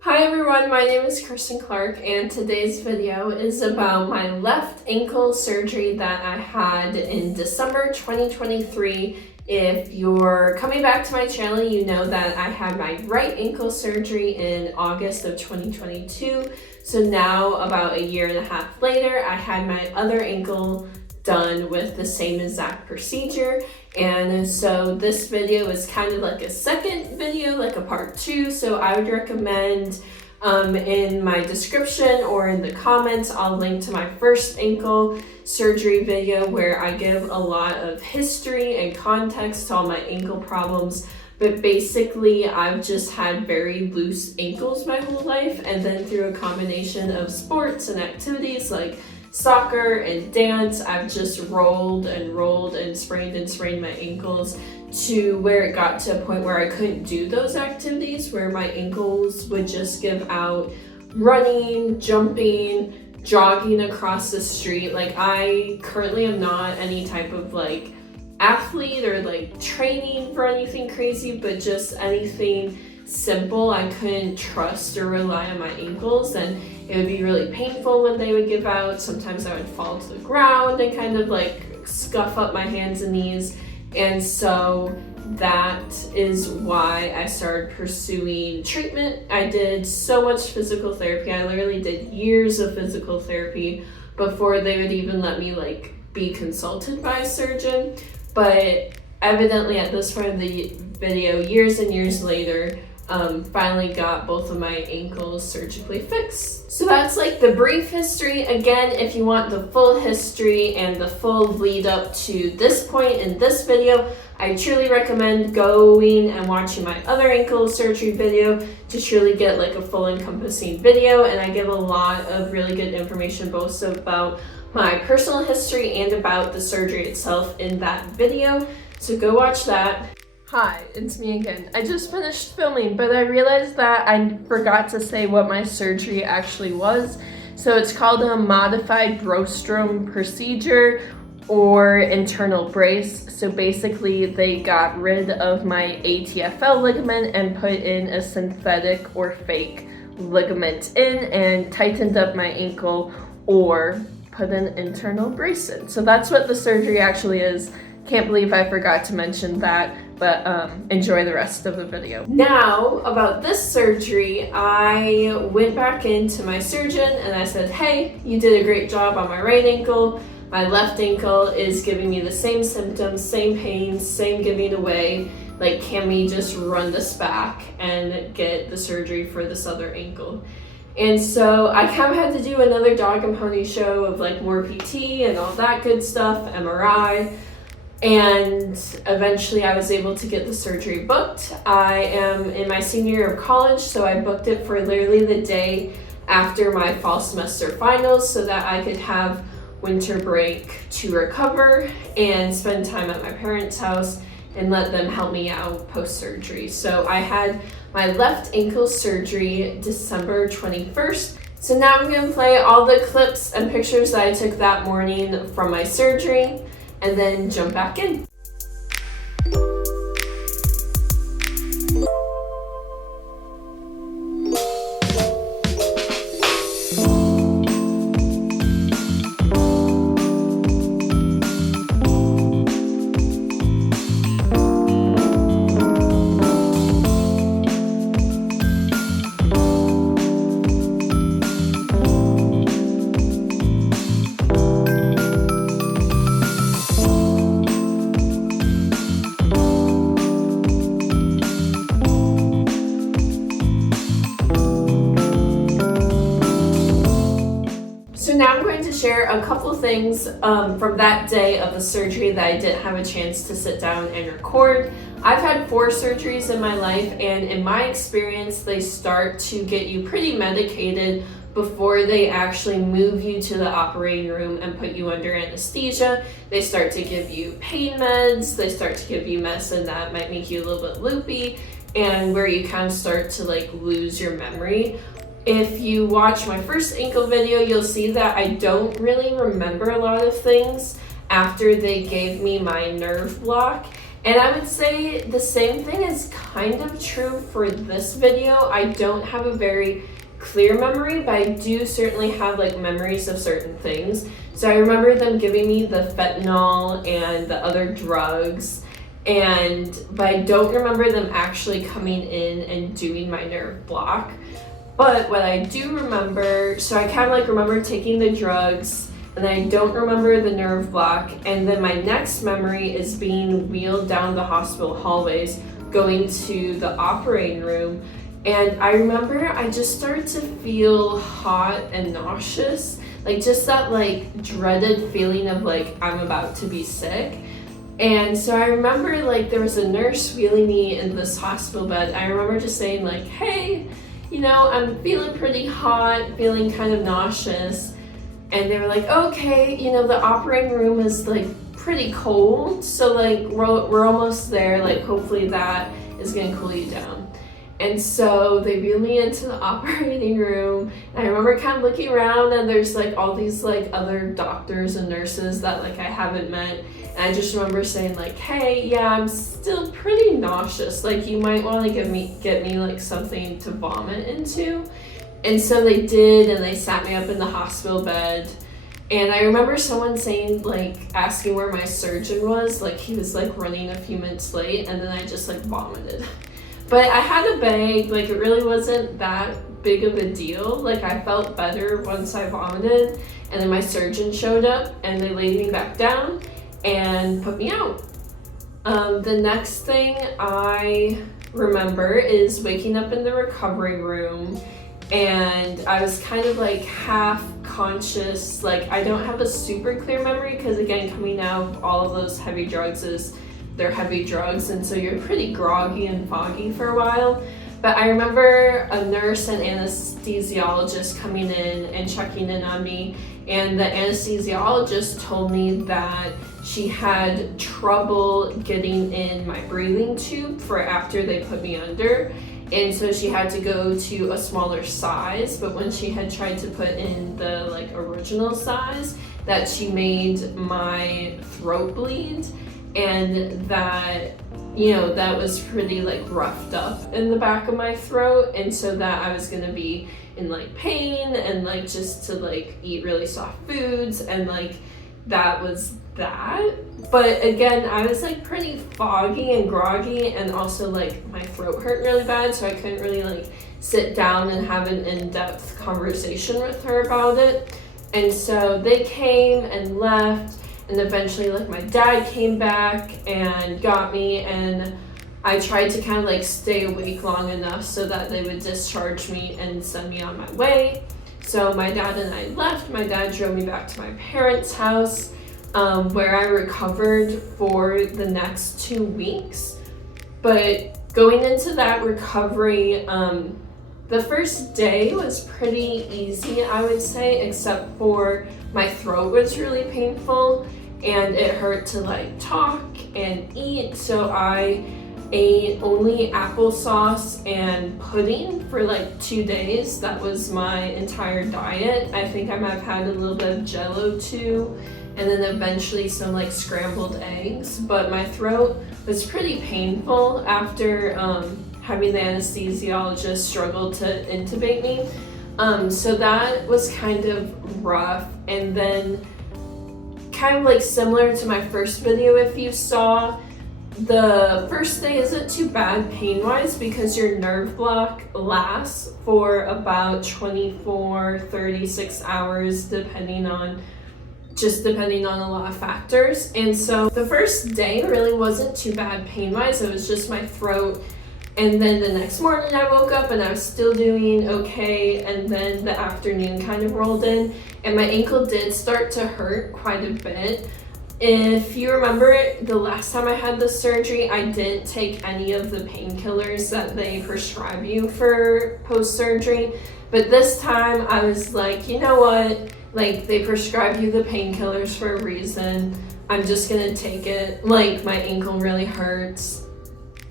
Hi everyone, my name is Kristen Clark and today's video is about my left ankle surgery that I had in December 2023. If you're coming back to my channel, you know that I had my right ankle surgery in August of 2022. So now about a year and a half later, I had my other ankle done with the same exact procedure. And so this video is kind of like a second video, like a part 2. So I would recommend in my description or in the comments, I'll link to my first ankle surgery video where I give a lot of history and context to all my ankle problems. But basically, I've just had very loose ankles my whole life, and then through a combination of sports and activities like soccer and dance, I've just rolled and sprained my ankles to where it got to a point where I couldn't do those activities, where my ankles would just give out running, jumping, jogging across the street. Like, I currently am not any type of like athlete or like training for anything crazy, but just anything simple. I couldn't trust or rely on my ankles, and it would be really painful when they would give out. Sometimes I would fall to the ground and kind of like scuff up my hands and knees. And so that is why I started pursuing treatment. I did so much physical therapy. I literally did years of physical therapy before they would even let me like be consulted by a surgeon. But evidently at this point of the video, years and years later, finally got both of my ankles surgically fixed. So that's like the brief history. Again, if you want the full history and the full lead up to this point in this video, I truly recommend going and watching my other ankle surgery video to truly get like a full encompassing video. And I give a lot of really good information both about my personal history and about the surgery itself in that video. So go watch that. Hi, it's me again. I just finished filming, but I realized that I forgot to say what my surgery actually was. So it's called a modified Brostrom procedure or internal brace. So basically they got rid of my ATFL ligament and put in a synthetic or fake ligament in and tightened up my ankle or put an internal brace in. So that's what the surgery actually is. Can't believe I forgot to mention that, but enjoy the rest of the video. Now, about this surgery, I went back into my surgeon and I said, hey, you did a great job on my right ankle. My left ankle is giving me the same symptoms, same pains, same giving away. Like, can we just run this back and get the surgery for this other ankle? And so I kind of had to do another dog and pony show of like more PT and all that good stuff, MRI. And eventually I was able to get the surgery booked. I am in my senior year of college, so I booked it for literally the day after my fall semester finals so that I could have winter break to recover and spend time at my parents' house and let them help me out post-surgery. So I had my left ankle surgery December 21st. So now I'm gonna play all the clips and pictures that I took that morning from my surgery and then jump back in. So now I'm going to share a couple things from that day of the surgery that I didn't have a chance to sit down and record. I've had 4 surgeries in my life, and in my experience, they start to get you pretty medicated before they actually move you to the operating room and put you under anesthesia. They start to give you pain meds, they start to give you medicine that might make you a little bit loopy, and where you kind of start to like lose your memory. If you watch my first ankle video, you'll see that I don't really remember a lot of things after they gave me my nerve block. And I would say the same thing is kind of true for this video. I don't have a very clear memory, but I do certainly have like memories of certain things. So I remember them giving me the fentanyl and the other drugs, but I don't remember them actually coming in and doing my nerve block. But what I do remember, so I kind of like remember taking the drugs, and I don't remember the nerve block. And then my next memory is being wheeled down the hospital hallways, going to the operating room. And I remember I just started to feel hot and nauseous, like just that like dreaded feeling of like I'm about to be sick. And so I remember like there was a nurse wheeling me in this hospital bed. I remember just saying like, hey, you know, I'm feeling pretty hot, feeling kind of nauseous. And they were like, okay, you know, the operating room is like pretty cold. So like we're almost there. Like hopefully that is gonna cool you down. And so they wheeled me into the operating room, and I remember kind of looking around, and there's like all these like other doctors and nurses that like I haven't met. And I just remember saying like, hey, yeah, I'm still pretty nauseous. Like you might want to get me like something to vomit into. And so they did, and they sat me up in the hospital bed. And I remember someone saying like, asking where my surgeon was, like he was like running a few minutes late, and then I just like vomited. But I had a bag, like it really wasn't that big of a deal. Like I felt better once I vomited, and then my surgeon showed up and they laid me back down and put me out. The next thing I remember is waking up in the recovery room, and I was kind of like half conscious. Like I don't have a super clear memory because again, coming out of all of those heavy drugs they're heavy drugs, and so you're pretty groggy and foggy for a while. But I remember a nurse and anesthesiologist coming in and checking in on me, and the anesthesiologist told me that she had trouble getting in my breathing tube for after they put me under, and so she had to go to a smaller size. But when she had tried to put in the like original size, that she made my throat bleed, and that, you know, that was pretty like roughed up in the back of my throat, and so that I was gonna be in like pain and like just to like eat really soft foods, and like that was that. But again, I was like pretty foggy and groggy, and also like my throat hurt really bad, so I couldn't really like sit down and have an in-depth conversation with her about it. And so they came and left, and eventually like my dad came back and got me, and I tried to kind of like stay awake long enough so that they would discharge me and send me on my way. So my dad and I left. My dad drove me back to my parents' house, where I recovered for the next 2 weeks. But going into that recovery, the first day was pretty easy, I would say, except for my throat was really painful and it hurt to like talk and eat. So I ate only applesauce and pudding for like 2 days. That was my entire diet. I think I might have had a little bit of Jell-O too, and then eventually some like scrambled eggs. But my throat was pretty painful after having the anesthesiologist struggle to intubate me. So that was kind of rough. And then kind of like similar to my first video, if you saw, the first day isn't too bad pain-wise because your nerve block lasts for about 24-36 hours depending on a lot of factors. And so the first day really wasn't too bad pain-wise. It was just my throat. And then the next morning I woke up and I was still doing okay, and then the afternoon kind of rolled in and my ankle did start to hurt quite a bit. If you remember, the last time I had the surgery, I didn't take any of the painkillers that they prescribe you for post-surgery. But this time I was like, you know what? Like, they prescribe you the painkillers for a reason. I'm just gonna take it. Like, my ankle really hurts.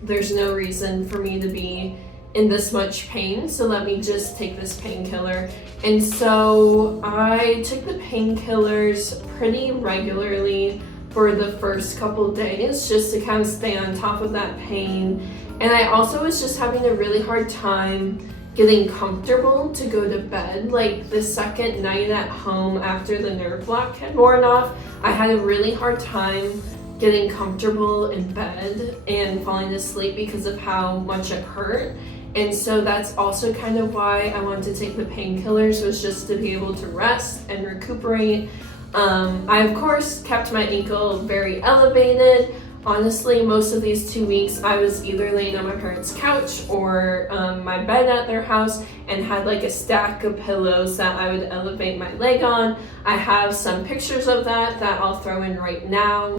There's no reason for me to be in this much pain, so let me just take this painkiller. And so I took the painkillers pretty regularly for the first couple days just to kind of stay on top of that pain. And I also was just having a really hard time getting comfortable to go to bed. Like the second night at home after the nerve block had worn off, I had a really hard time getting comfortable in bed and falling asleep because of how much it hurt. And so that's also kind of why I wanted to take the painkillers, was just to be able to rest and recuperate. I of course kept my ankle very elevated. Honestly, most of these 2 weeks I was either laying on my parents' couch or my bed at their house and had like a stack of pillows that I would elevate my leg on. I have some pictures of that I'll throw in right now.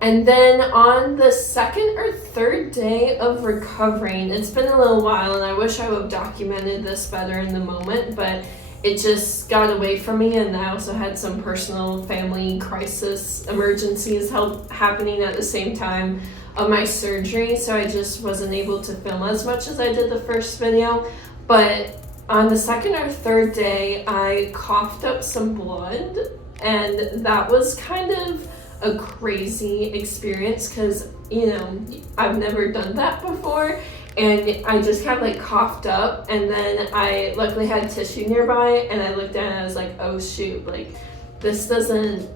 And then on the second or third day of recovering, it's been a little while and I wish I would have documented this better in the moment, but it just got away from me, and I also had some personal family crisis emergencies happening at the same time of my surgery, so I just wasn't able to film as much as I did the first video. But on the second or third day, I coughed up some blood, and that was kind of a crazy experience because, you know, I've never done that before. And I just kind of like coughed up, and then I luckily had tissue nearby, and I looked at it and I was like, oh shoot, like this isn't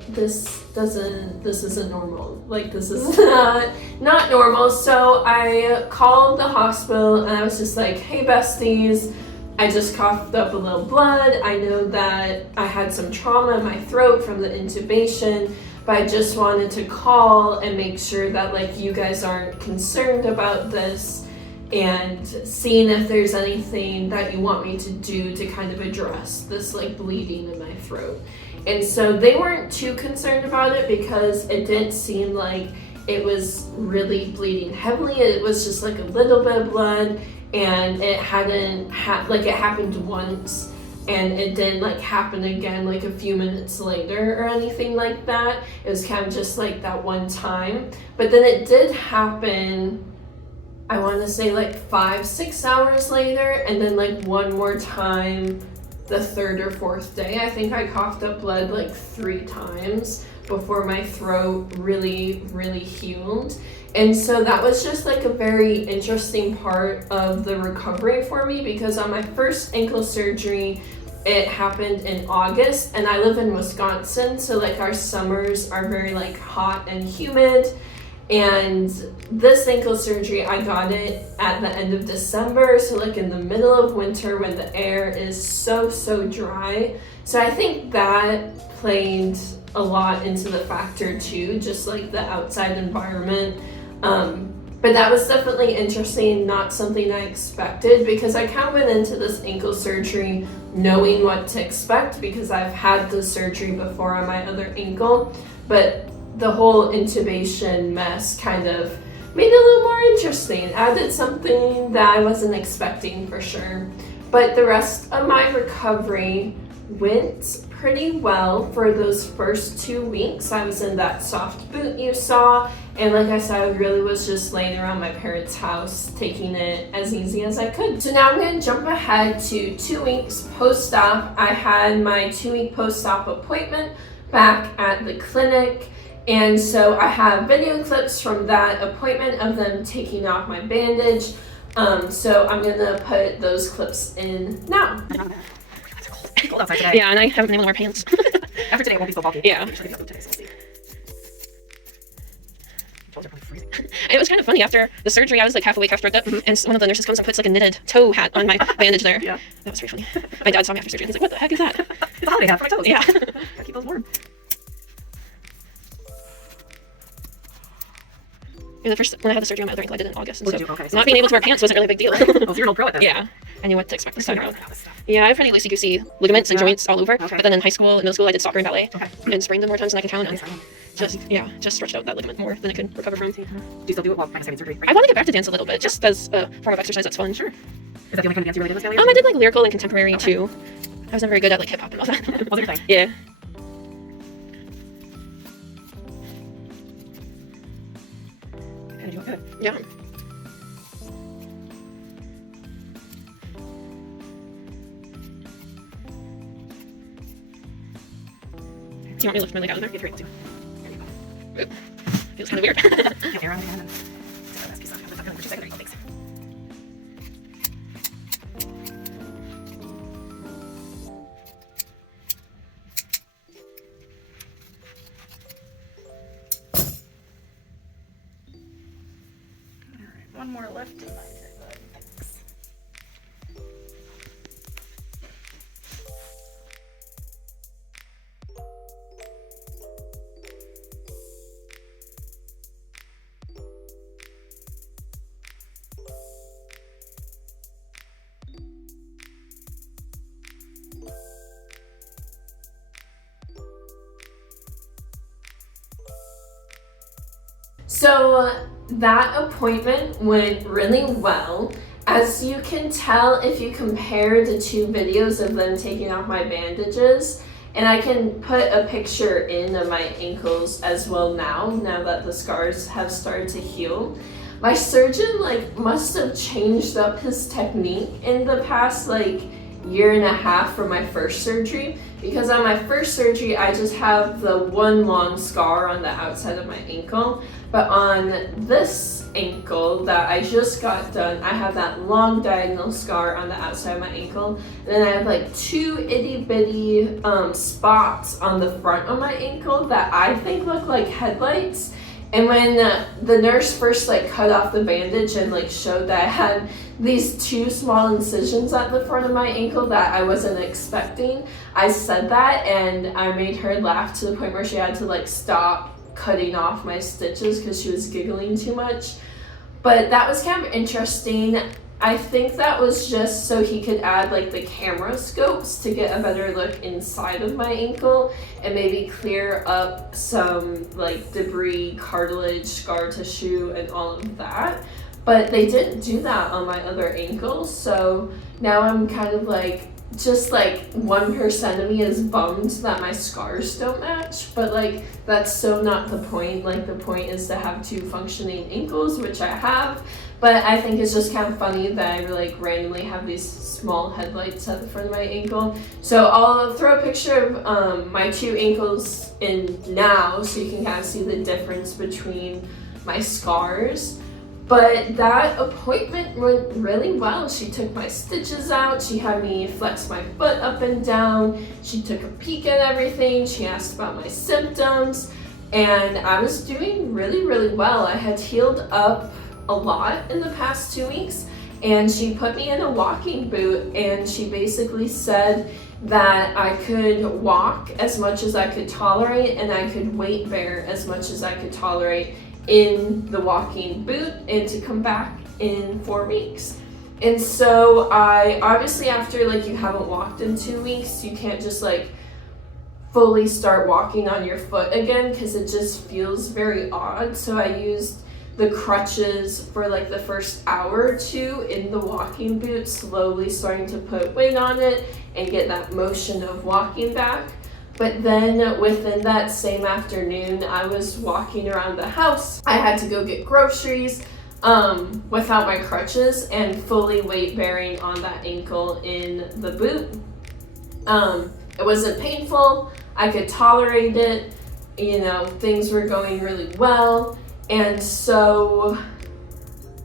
normal. Like this is not normal. So I called the hospital and I was just like, hey besties, I just coughed up a little blood. I know that I had some trauma in my throat from the intubation, but I just wanted to call and make sure that like you guys aren't concerned about this, and seeing if there's anything that you want me to do to kind of address this like bleeding in my throat. And so they weren't too concerned about it because it didn't seem like it was really bleeding heavily. It was just like a little bit of blood, and it hadn't like it happened once and it didn't like happen again like a few minutes later or anything like that. It was kind of just like that one time. But then it did happen, I want to say like 5-6 hours later, and then like one more time the third or fourth day. I think I coughed up blood like 3 times before my throat really healed. And so that was just like a very interesting part of the recovery for me, because on my first ankle surgery, it happened in August, and I live in Wisconsin, so like our summers are very like hot and humid. And this ankle surgery, I got it at the end of December, so like in the middle of winter when the air is so dry. So I think that played a lot into the factor too, just like the outside environment. But that was definitely interesting, not something I expected, because I kind of went into this ankle surgery knowing what to expect because I've had the surgery before on my other ankle. But the whole intubation mess kind of made it a little more interesting, added something that I wasn't expecting for sure. But the rest of my recovery went pretty well for those first 2 weeks. I was in that soft boot you saw, and like I said, I really was just laying around my parents' house, taking it as easy as I could. So now I'm going to jump ahead to 2 weeks post-op. I had my 2-week post-op appointment back at the clinic. And so I have video clips from that appointment of them taking off my bandage. So I'm gonna put those clips in now. It's cold outside today. Yeah, and I haven't been able to wear pants. After today, it won't be so bulky. Yeah. Today, so we'll see. Toes are probably freezing. It was kind of funny. After the surgery, I was like half awake, half drugged up, and one of the nurses comes and puts like a knitted toe hat on my bandage there. Yeah. That was pretty funny. My dad saw me after surgery and he's like, what the heck is that? It's a holiday hat for my toes. Yeah. Gotta keep those warm. The first, when I had the surgery on my other ankle, I did it in August. And so Okay, so not being able to wear pants wasn't really a big deal. Oh, so you're an old pro at this. Yeah. I knew what to expect this time around. Stuff. Yeah, I have pretty loosey-goosey ligaments and joints all over. Okay. But then in high school and middle school, I did soccer and ballet. Okay. And sprained them more times than I can count. And Nice. just stretched out that ligament more than I could recover from. Do you still do it while having surgery? I want to get back to dance a little bit, just as a form of exercise that's fun. Sure. Is that the only kind of dance you really did this I did like lyrical and contemporary too. I wasn't very good at like hip hop and all that. Was it your thing? Yeah. Okay, you look good. Yeah. Do you want me to lift my leg out of there? If you're able to. There you go. Feels kind of weird. Get air on again and take the last piece off. Lift up your leg for 2 seconds. There you go. Thanks. Alright, one more lift. So that appointment went really well. As you can tell if you compare the 2 videos of them taking off my bandages, and I can put a picture in of my ankles as well now that the scars have started to heal. My surgeon must have changed up his technique in the past year and a half from my first surgery, because on my first surgery I just have the one long scar on the outside of my ankle, but on this ankle that I just got done, I have that long diagonal scar on the outside of my ankle, and then I have 2 itty bitty spots on the front of my ankle that I think look like headlights. And when the nurse first cut off the bandage and showed that I had these 2 small incisions at the front of my ankle that I wasn't expecting, I said that and I made her laugh to the point where she had to stop cutting off my stitches because she was giggling too much. But that was kind of interesting. I think that was just so he could add the camera scopes to get a better look inside of my ankle and maybe clear up some debris, cartilage, scar tissue, and all of that. But they didn't do that on my other ankle, so now I'm kind of just 1% of me is bummed that my scars don't match, but that's so not the point. The point is to have 2 functioning ankles, which I have. But I think it's just kind of funny that I randomly have these small headlights at the front of my ankle. So I'll throw a picture of my 2 ankles in now so you can kind of see the difference between my scars. But that appointment went really well. She took my stitches out. She had me flex my foot up and down. She took a peek at everything. She asked about my symptoms. And I was doing really, really well. I had healed up a lot in the past 2 weeks, and she put me in a walking boot, and she basically said that I could walk as much as I could tolerate and I could weight bear as much as I could tolerate in the walking boot, and to come back in 4 weeks. And so I obviously, after you haven't walked in 2 weeks, you can't just fully start walking on your foot again because it just feels very odd. So I used the crutches for the first hour or 2 in the walking boot, slowly starting to put weight on it and get that motion of walking back. But then within that same afternoon, I was walking around the house. I had to go get groceries without my crutches and fully weight bearing on that ankle in the boot. It wasn't painful. I could tolerate it. Things were going really well. And so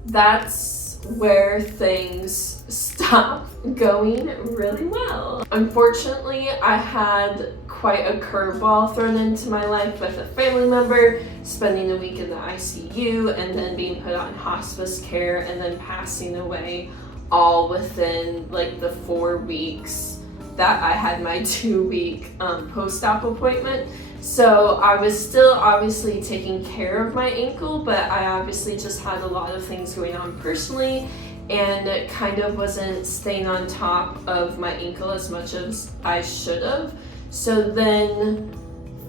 that's where things stopped going really well. Unfortunately, I had quite a curveball thrown into my life with a family member spending a week in the ICU and then being put on hospice care and then passing away all within the 4 weeks that I had my 2-week post-op appointment. So I was still obviously taking care of my ankle, but I obviously just had a lot of things going on personally and kind of wasn't staying on top of my ankle as much as I should have. So then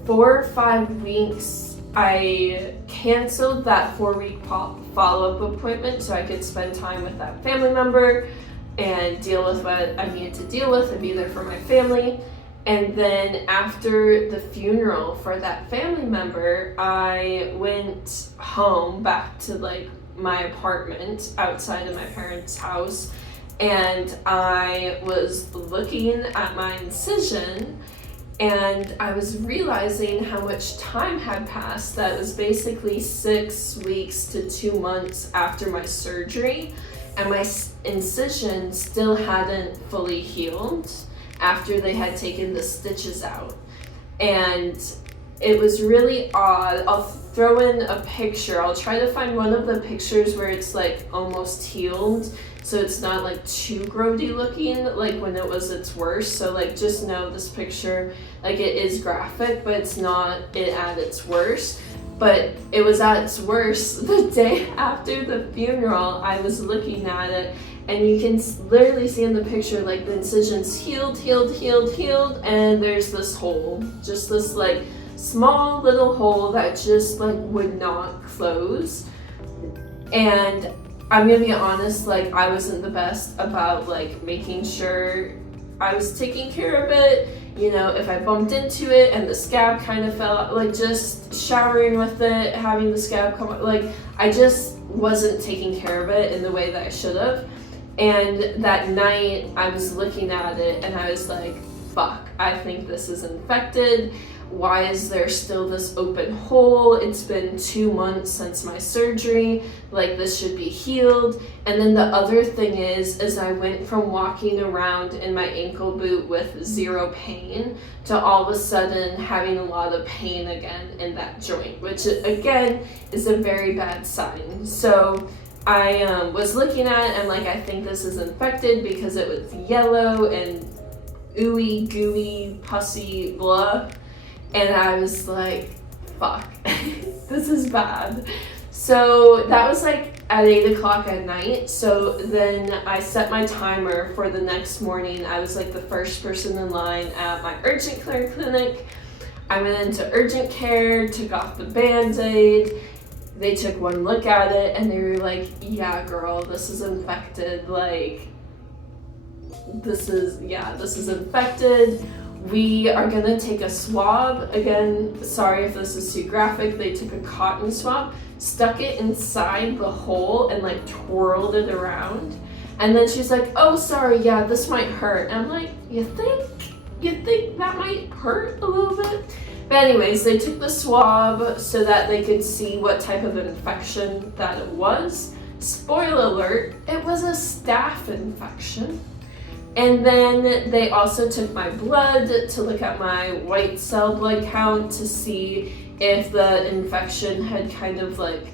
4 or 5 weeks, I canceled that 4-week follow-up appointment so I could spend time with that family member and deal with what I needed to deal with and be there for my family. And then after the funeral for that family member, I went home back to my apartment outside of my parents' house, and I was looking at my incision, And I was realizing how much time had passed. That was basically 6 weeks to 2 months after my surgery, and my incision still hadn't fully healed after they had taken the stitches out. And it was really odd. I'll throw in a picture. I'll try to find one of the pictures where it's like almost healed, so it's not like too grody looking like when it was its worst. So like just know this picture, like it is graphic, but it's not it at its worst. But it was at its worst the day after the funeral. I was looking at it, and you can literally see in the picture like the incision's healed, and there's this hole, just this like small little hole that just like would not close. And I'm gonna be honest, like I wasn't the best about like making sure I was taking care of it. You know, if I bumped into it and the scab kind of fell out, like just showering with it, having the scab come out, like I just wasn't taking care of it in the way that I should have. And that night I was looking at it and I was like, fuck, I think this is infected. Why is there still this open hole? It's been 2 months since my surgery. Like this should be healed. And then the other thing is I went from walking around in my ankle boot with 0 pain to all of a sudden having a lot of pain again in that joint, which again is a very bad sign. So I was looking at it and like, I think this is infected because it was yellow and ooey, gooey, pussy, blah. And I was like, fuck, this is bad. So that was like at 8 o'clock at night. So then I set my timer for the next morning. I was like the first person in line at my urgent care clinic. I went into urgent care, took off the Band-Aid. They took one look at it and they were like, yeah, girl, this is infected. Like, this is infected. We are gonna take a swab. Again, sorry if this is too graphic. They took a cotton swab, stuck it inside the hole and like twirled it around. And then she's like, oh, sorry, yeah, this might hurt. And I'm like, you think that might hurt a little bit? But anyways, they took the swab so that they could see what type of infection that it was. Spoiler alert, it was a staph infection. And then they also took my blood to look at my white cell blood count to see if the infection had kind of like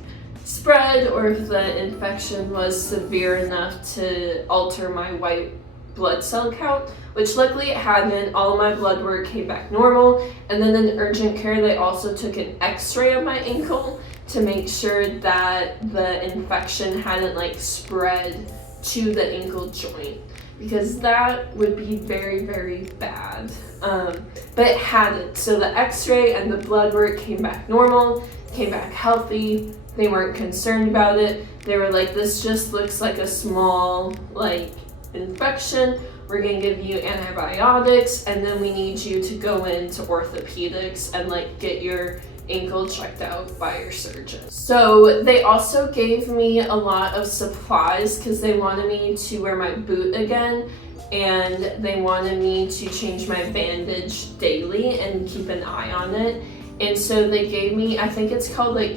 spread or if the infection was severe enough to alter my white blood cell count, which luckily it hadn't. All of my blood work came back normal. And then in urgent care, they also took an x-ray of my ankle to make sure that the infection hadn't like spread to the ankle joint, because that would be very, very bad. But it hadn't. So the x-ray and the blood work came back normal, came back healthy. They weren't concerned about it. They were like, this just looks like a small like infection. We're gonna give you antibiotics and then we need you to go into orthopedics and like get your ankle checked out by your surgeon. So they also gave me a lot of supplies because they wanted me to wear my boot again, and they wanted me to change my bandage daily and keep an eye on it. And so they gave me, I think it's called like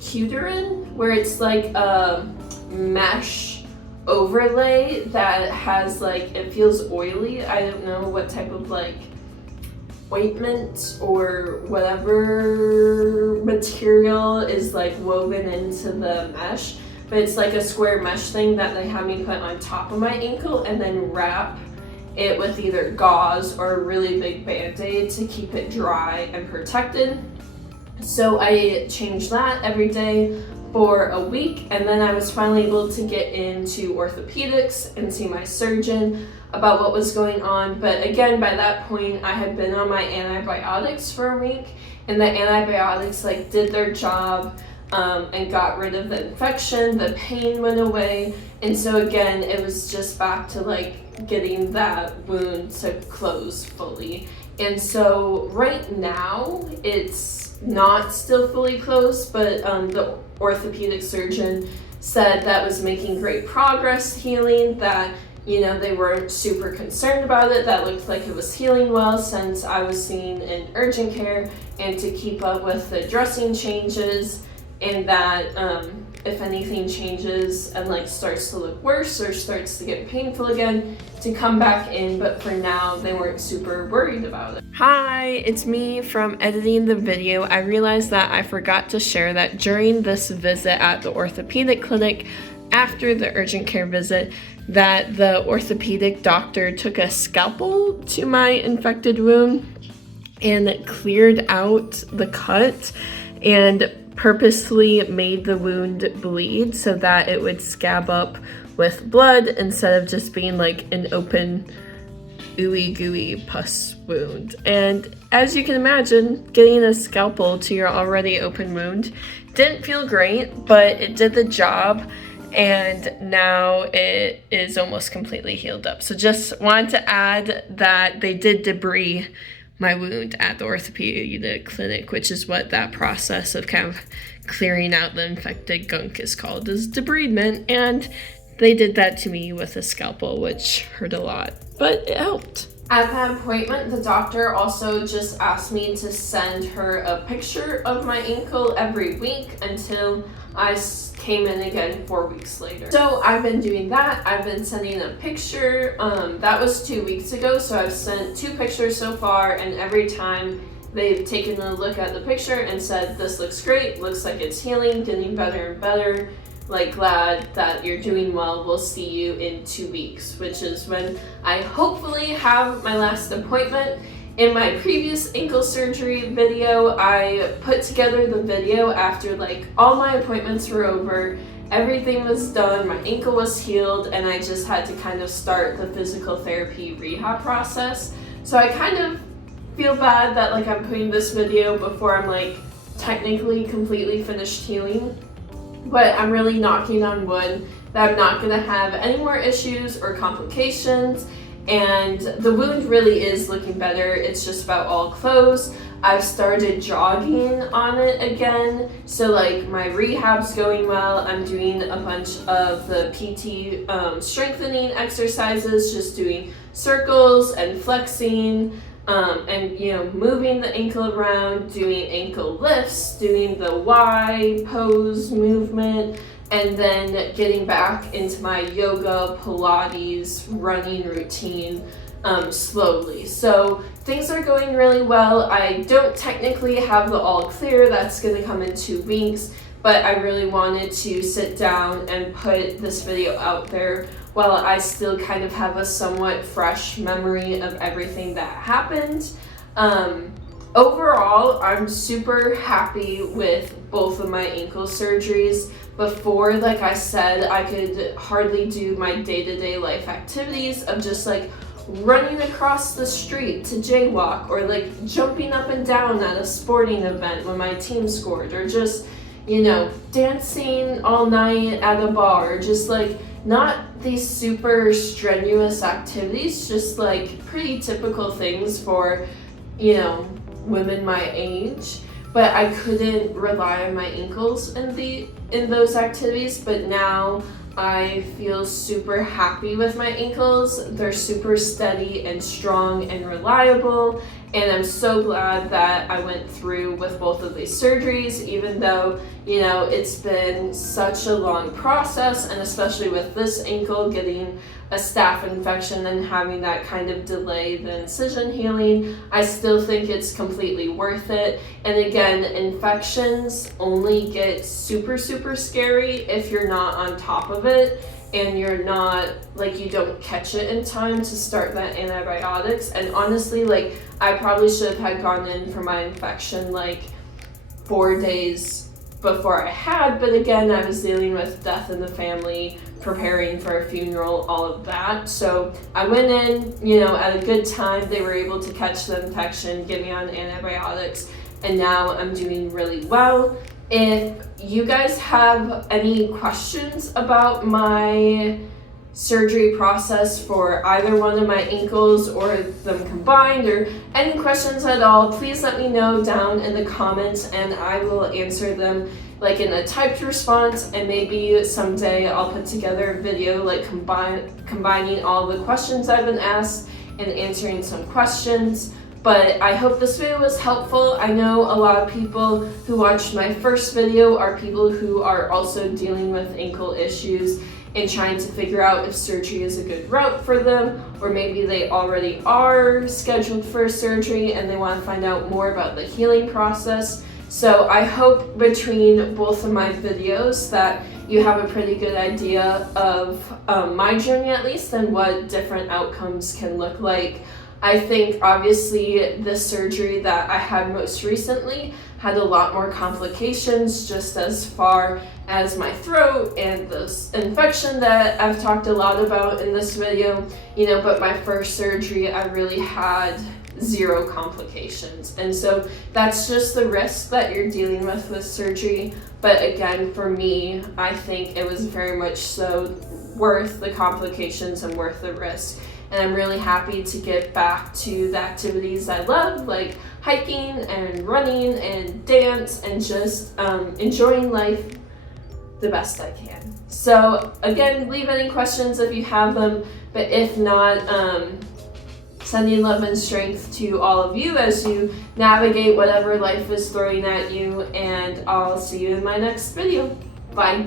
Cuterin, where it's like a mesh overlay that has like, it feels oily. I don't know what type of like ointment or whatever material is like woven into the mesh, but it's like a square mesh thing that they have me put on top of my ankle and then wrap it with either gauze or a really big Band-Aid to keep it dry and protected. So I changed that every day for a week, and then I was finally able to get into orthopedics and see my surgeon about what was going on. But again, by that point, I had been on my antibiotics for a week, and the antibiotics like did their job and got rid of the infection. The pain went away, and so again, it was just back to like getting that wound to close fully. And so right now, it's not still fully closed, but the orthopedic surgeon said that was making great progress healing, that you know, they weren't super concerned about it. That looked like it was healing well since I was seen in urgent care, and to keep up with the dressing changes, and that if anything changes and like starts to look worse or starts to get painful again, to come back in. But for now, they weren't super worried about it. Hi, it's me from editing the video. I realized that I forgot to share that during this visit at the orthopedic clinic, after the urgent care visit, that the orthopedic doctor took a scalpel to my infected wound and cleared out the cut and purposely made the wound bleed so that it would scab up with blood instead of just being like an open ooey gooey pus wound. And as you can imagine, getting a scalpel to your already open wound didn't feel great, but it did the job, and now it is almost completely healed up. So just wanted to add that they did debris my wound at the orthopedic clinic, which is what that process of kind of clearing out the infected gunk is called, is debridement. And they did that to me with a scalpel, which hurt a lot, but it helped. At that appointment, the doctor also just asked me to send her a picture of my ankle every week until I came in again 4 weeks later. So I've been doing that. I've been sending a picture. That was 2 weeks ago, so I've sent 2 pictures so far, and every time they've taken a look at the picture and said, this looks great, looks like it's healing, getting better and better. Like, glad that you're doing well. We'll see you in 2 weeks, which is when I hopefully have my last appointment. In my previous ankle surgery video, I put together the video after like all my appointments were over, everything was done, my ankle was healed, and I just had to kind of start the physical therapy rehab process. So I kind of feel bad that like I'm putting this video before I'm like technically completely finished healing. But I'm really knocking on wood that I'm not gonna have any more issues or complications, and the wound really is looking better. It's just about all closed. I've started jogging on it again, so like my rehab's going well. I'm doing a bunch of the PT strengthening exercises, just doing circles and flexing, and you know, moving the ankle around, doing ankle lifts, doing the Y pose movement, and then getting back into my yoga, Pilates, running routine slowly. So things are going really well. I don't technically have the all clear. That's going to come in 2 weeks, but I really wanted to sit down and put this video out there while I still kind of have a somewhat fresh memory of everything that happened. Overall, I'm super happy with both of my ankle surgeries. Before, like I said, I could hardly do my day-to-day life activities of just like running across the street to jaywalk, or like jumping up and down at a sporting event when my team scored, or just, you know, dancing all night at a bar, just like not these super strenuous activities, just like pretty typical things for, you know, women my age. But I couldn't rely on my ankles in those activities. But now I feel super happy with my ankles. They're super steady and strong and reliable, and I'm so glad that I went through with both of these surgeries, even though, you know, it's been such a long process, and especially with this ankle, getting a staph infection and having that kind of delay the incision healing, I still think it's completely worth it. And again, infections only get super, super scary if you're not on top of it, and you're not, like, you don't catch it in time to start that antibiotics. And honestly, like, I probably should have had gone in for my infection like 4 days before I had, but again, I was dealing with death in the family, preparing for a funeral, all of that. So I went in, you know, at a good time. They were able to catch the infection, get me on antibiotics, and now I'm doing really well. If you guys have any questions about my surgery process for either one of my ankles or them combined, or any questions at all, please let me know down in the comments and I will answer them like in a typed response, and maybe someday I'll put together a video like combining all the questions I've been asked and answering some questions. But I hope this video was helpful. I know a lot of people who watched my first video are people who are also dealing with ankle issues and trying to figure out if surgery is a good route for them, or maybe they already are scheduled for surgery and they want to find out more about the healing process. So I hope between both of my videos that you have a pretty good idea of my journey, at least, and what different outcomes can look like. I think obviously the surgery that I had most recently had a lot more complications, just as far as my throat and this infection that I've talked a lot about in this video, but my first surgery I really had 0 complications. And so that's just the risk that you're dealing with surgery. But again, for me, I think it was very much so worth the complications and worth the risk. And I'm really happy to get back to the activities I love, like hiking and running and dance and just enjoying life the best I can. So again, leave any questions if you have them, but if not, sending love and strength to all of you as you navigate whatever life is throwing at you, and I'll see you in my next video. Bye.